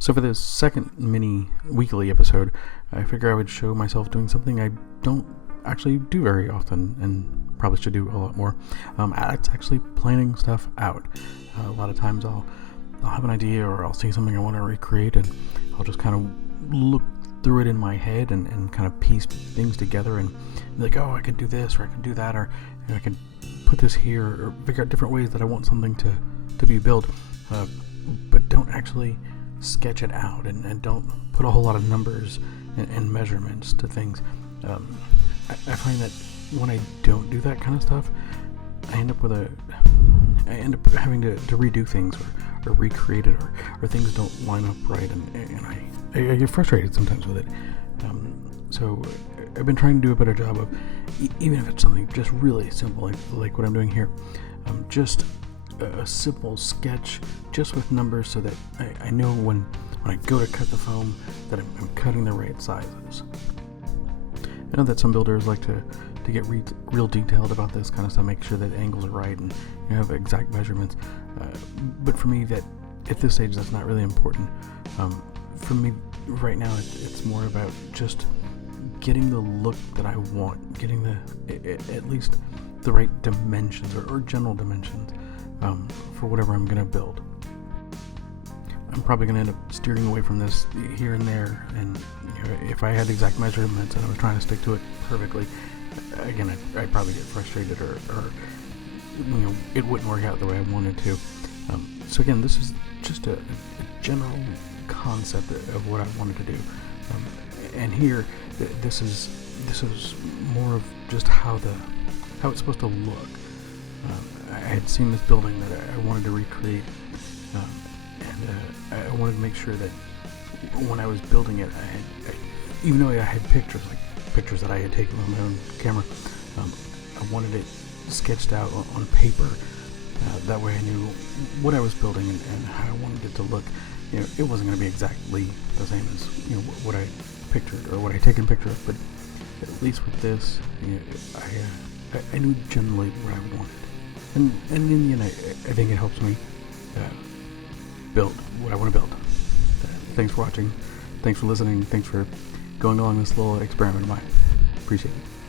So for this second mini weekly episode, I figure I would show myself doing something I don't actually do very often and probably should do a lot more. It's actually planning stuff out. A lot of times I'll have an idea or I'll see something I want to recreate, and I'll just kind of look through it in my head and kind of piece things together and be like, oh, I could do this, or I could do that, or I could put this here, or figure out different ways that I want something to be built, but don't actually sketch it out and don't put a whole lot of numbers and measurements to things. I find that when I don't do that kind of stuff, I end up having to redo things or recreate it, or things don't line up right, and I get frustrated sometimes with it. So I've been trying to do a better job of, even if it's something just really simple, like what I'm doing here, just a simple sketch just with numbers, so that I know when I go to cut the foam that I'm cutting the right sizes. I know that some builders like to get real detailed about this kind of stuff, make sure that angles are right and you have exact measurements. But for me, that at this stage, that's not really important. For me right now, it's more about just getting the look that I want, getting at least the right dimensions or general dimensions for whatever I'm going to build. I'm probably going to end up steering away from this here and there, and if I had exact measurements and I was trying to stick to it perfectly, again, I'd probably get frustrated, or it wouldn't work out the way I wanted to. So again, this is just a general concept of what I wanted to do, and here this is more of just how it's supposed to look. I had seen this building that I wanted to recreate, and I wanted to make sure that when I was building it, even though I had pictures that I had taken on my own camera, I wanted it sketched out on paper. That way I knew what I was building and how I wanted it to look. It wasn't going to be exactly the same as what I pictured or what I taken pictures of, but at least with this, I knew generally what I wanted. And in the end, I think it helps me build what I want to build. Thanks for watching. Thanks for listening. Thanks for going along this little experiment of mine. Appreciate it.